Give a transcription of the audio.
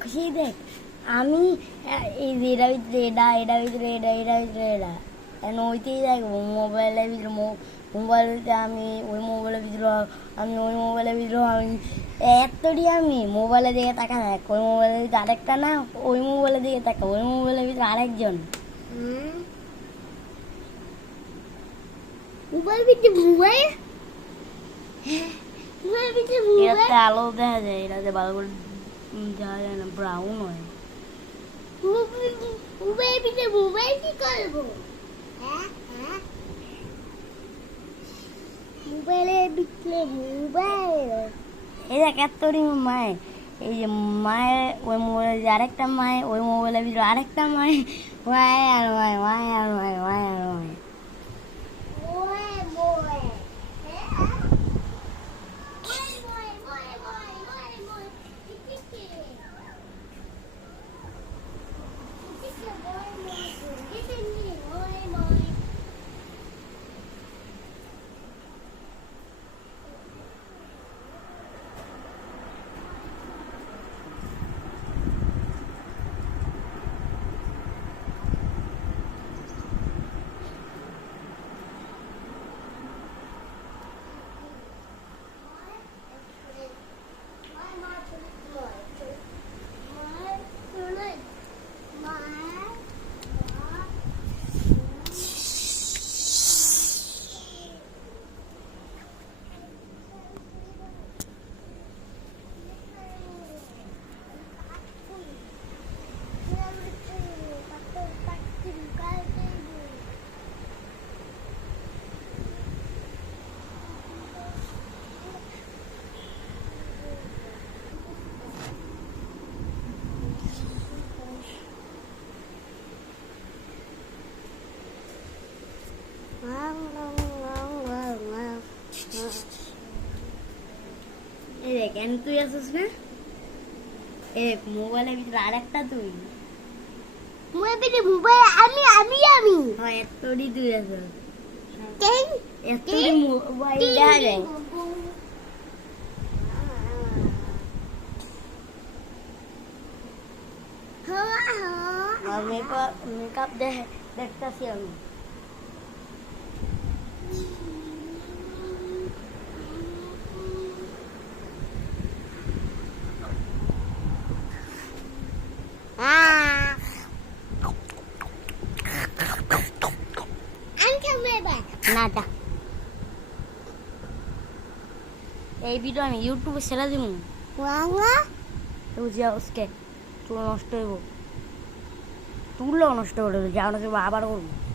খুশি দেখ আমি এই যে এটা ভিতরে এটা ভিতরে এটা ওইতেই দেখবো মোবাইলের ভিতরে মোবাইলতে আমি ওই মোবাইলের ভিতরে আমি ওই মোবাইলের ভিতরে আমি এতটি আমি মোবাইলের দিকে তাকা দেখ ওই মোবাইলের ভিতরে আরেকটা না ওই মোবাইলের দিকে তাকা ওই মোবাইলের ভিতরে আরেকজন মোবাইল ভিতরে মোবাইল মোবাইল ভিতরে মোবাইল এটাতে আলো দেখা যায় এটাতে ভালো করে দেখা যায় না ব্রাউন হয় মোবাইল ভিতরে মোবাইল কি করবো মোবাইলের ভিতরে মোবাইল এই দেখ এতটি মায় এই যে মায়ের ওই মোবাইলের যে আরেকটা মায় ওই মোবাইলের ভিতরে আরেকটা মায় মায় আর মায় মায় আর মায় মায় আর মায় এই দেখ কেন তুই আসিস না এক মোবাইলের ভিতরে আরেকটা তুই মোবাইলের ভিতরে মোবাইল আমি হ্যাঁ এতটি তুই আসিস কেন এতটি মোবাইল দেখা যায় মেকআপ দেখতেছি আমি না এই ভিডিও আমি ইউটিউবে ছেড়ে দিব বুঝিয়া তুলো নষ্ট হইব তুলো নষ্ট করে যাওয়া আবার করবো